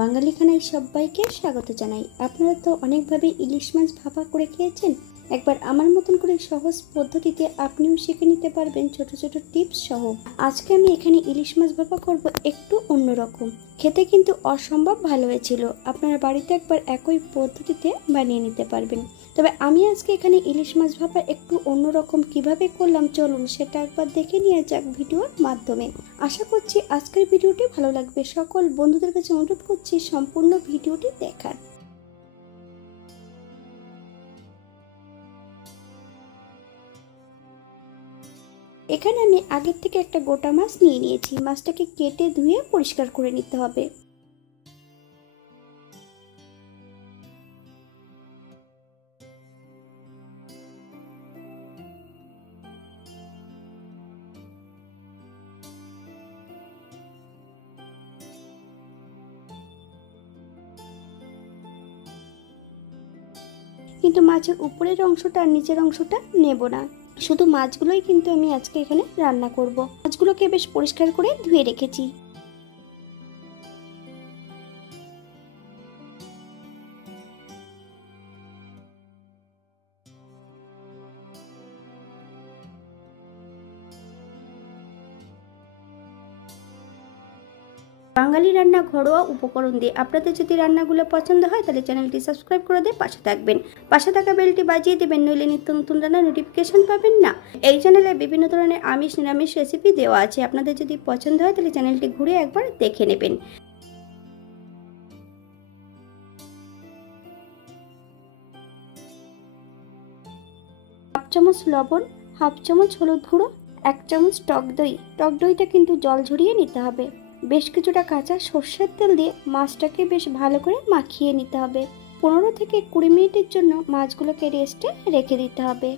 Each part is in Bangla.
বাঙালি খানায় সবাইকে স্বাগত জানাই। আপনারা তো অনেকভাবে ইলিশ মাছ ভাপা করে খেয়েছেন। একবার আমার মতন করে সহজ পদ্ধতিতে আপনিও শিখে নিতে পারবেন ছোট ছোট টিপস সহ। আজকে আমি এখানে ইলিশ মাছ ভাপা করব একটু অন্যরকম। খেতে কিন্তু অসম্ভব ভালো হয়েছিল। আপনারা বাড়িতে একবার একই পদ্ধতিতে বানিয়ে নিতে পারবেন। তবে আমি আজকে এখানে ইলিশ মাছ ভাপা একটু অন্যরকম কিভাবে করলাম চলুন সেটা একবার দেখে নিয়ে যাক ভিডিওর মাধ্যমে। আশা করছি আজকের ভিডিওটি ভালো লাগবে। সকল বন্ধুদের কাছে অনুরোধ করছি সম্পূর্ণ ভিডিওটি দেখার। এখানে আমি আগের থেকে একটা গোটা মাছ নিয়ে নিয়েছি। মাছটাকে কেটে ধুয়ে পরিষ্কার করে নিতে হবে। কিন্তু মাছের উপরের অংশটা আর নিচের অংশটা নেব না, শুধু মাছগুলোই কিন্তু আমি আজকে এখানে রান্না করব। মাছগুলোকে বেশ পরিষ্কার করে ধুয়ে রেখেছি। বাঙালি রান্না ঘরোয়া উপকরণ দিয়ে। আপনাদের যদি রান্নাগুলো পছন্দ হয় তাহলে চ্যানেলটি সাবস্ক্রাইব করে দিয়ে পাশে থাকবেন। পাশে থাকা বেলটি বাজিয়ে দেবেন, নইলে নিত্য নতুন রান্নার নোটিফিকেশন পাবেন না। এই চ্যানেলে বিভিন্ন ধরনের আমিষ নিরামিষ রেসিপি দেওয়া আছে। আপনাদের যদি পছন্দ হয় তাহলে চ্যানেলটি ঘুরে একবার দেখে নেবেন। হাফ চামচ লবণ, হাফ চামচ হলুদ গুঁড়ো, 1 চামচ টক দই। টক দইটা কিন্তু জল ঝরিয়ে নিতে হবে। বেশ কিছুটা কাঁচা সর্ষের তেল দিয়ে মাছটাকে বেশ ভালো করে মাখিয়ে নিতে হবে। 15 থেকে 20 মিনিটের জন্য মাছগুলোকে রেস্টে রেখে দিতে হবে।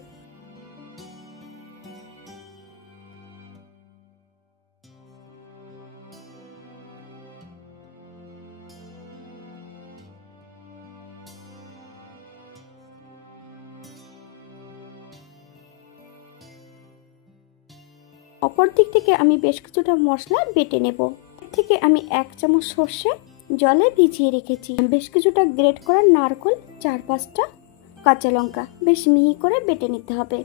অপর দিক থেকে আমি বেশ কিছুটা মশলা বেটে নেব। থেকে আমি 1 চামচ সর্ষে জলে ভিজিয়ে রেখেছি। বেশ কিছুটা গ্রেট করা নারকেল, 4-5টা কাঁচা লঙ্কা বেশ মিহি করে বেটে নিতে হবে।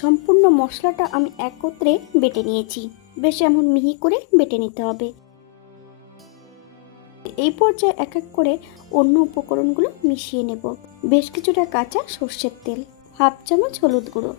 সম্পূর্ণ মশলাটা আমি একত্রে বেটে নিয়েছি। বেশ এমন মিহি করে বেটে নিতে হবে। এই পর্যায়ে এক এক করে অন্য উপকরণগুলো মিশিয়ে নেব। বেশ কিছুটা কাঁচা সর্ষের তেল, হাফ চামচ হলুদ গুঁড়ো,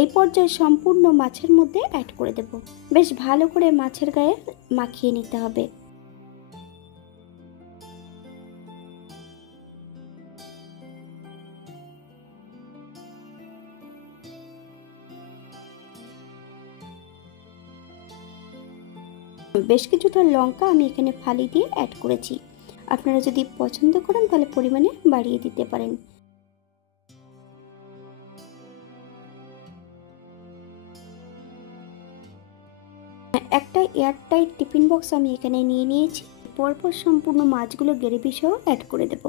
এই পর্যায়ে সম্পূর্ণ মাছের মধ্যে অ্যাড করে দেব। বেশ ভালো করে মাছের গায়ে মাখিয়ে নিতে হবে। বেশ কিছুটা লঙ্কা আমি এখানে ফালি দিয়ে অ্যাড করেছি। আপনারা যদি পছন্দ করেন তাহলে পরিমাণে বাড়িয়ে দিতে পারেন। একটা এয়ারটাইট টিফিন বক্স আমি এখানে নিয়ে নিয়েছি। পরপর সম্পূর্ণ মাছগুলো গ্রেভি সহ অ্যাড করে দেব।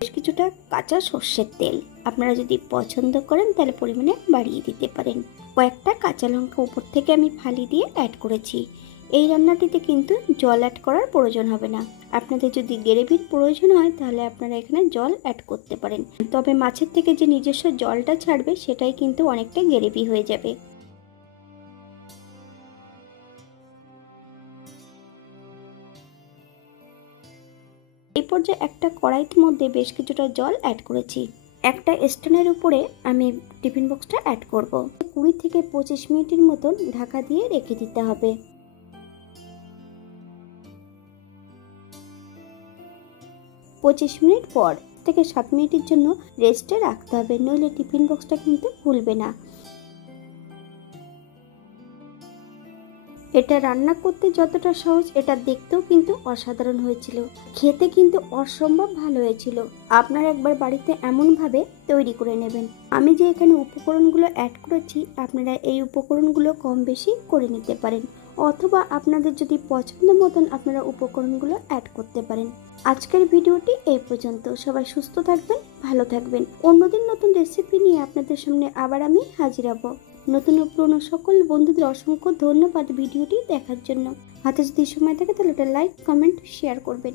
বেশ কিছুটা কাঁচা সর্ষের তেল, আপনারা যদি পছন্দ করেন তাহলে পরিমাণে বাড়িয়ে দিতে পারেন। কয়েকটা কাঁচা লঙ্কা উপর থেকে আমি ফালি দিয়ে অ্যাড করেছি। এই রান্নাটিতে কিন্তু জল অ্যাড করার প্রয়োজন হবে না। আপনাদের যদি গ্রেভির প্রয়োজন হয় তাহলে আপনারা এখানে জল অ্যাড করতে পারেন। তবে মাছের থেকে যে নিজস্ব জলটা ছাড়বে সেটাই কিন্তু অনেকটা গ্রেভি হয়ে যাবে। এই পর্যায়ে একটা কড়াইয়ের মধ্যে বেশ কিছুটা জল অ্যাড করেছি। একটা স্ট্যান্ডের উপরে আমি টিফিন বক্সটা অ্যাড করব। 20 থেকে 25 মিনিটের মতন ঢাকা দিয়ে রেখে দিতে হবে। 25 মিনিট পর থেকে 7 মিনিটের জন্য রেস্টে রাখতে হবে, নইলে টিফিন বক্সটা কিন্তু ফুলবে না। এটা রান্না করতে যতটা সহজ, এটা দেখতেও কিন্তু অসাধারণ হয়েছিল, খেতে কিন্তু অসম্ভব ভালো হয়েছিল। আপনারা একবার বাড়িতে এমনভাবে তৈরি করে নেবেন। আমি যে এখানে উপকরণগুলো অ্যাড করেছি, আপনারা এই উপকরণগুলো কম বেশি করে নিতে পারেন, অথবা আপনাদের যদি পছন্দ মতন আপনারা উপকরণগুলো অ্যাড করতে পারেন। আজকের ভিডিওটি এই পর্যন্ত। সবাই সুস্থ থাকবেন, ভালো থাকবেন। অন্যদিন নতুন রেসিপি নিয়ে আপনাদের সামনে আবার আমি হাজির হব। নতুন ও পুরনো সকল বন্ধুদের অসংখ্য ধন্যবাদ ভিডিওটি দেখার জন্য। হাতে যদি সময় থাকে তাহলে একটা লাইক, কমেন্ট, শেয়ার করবেন।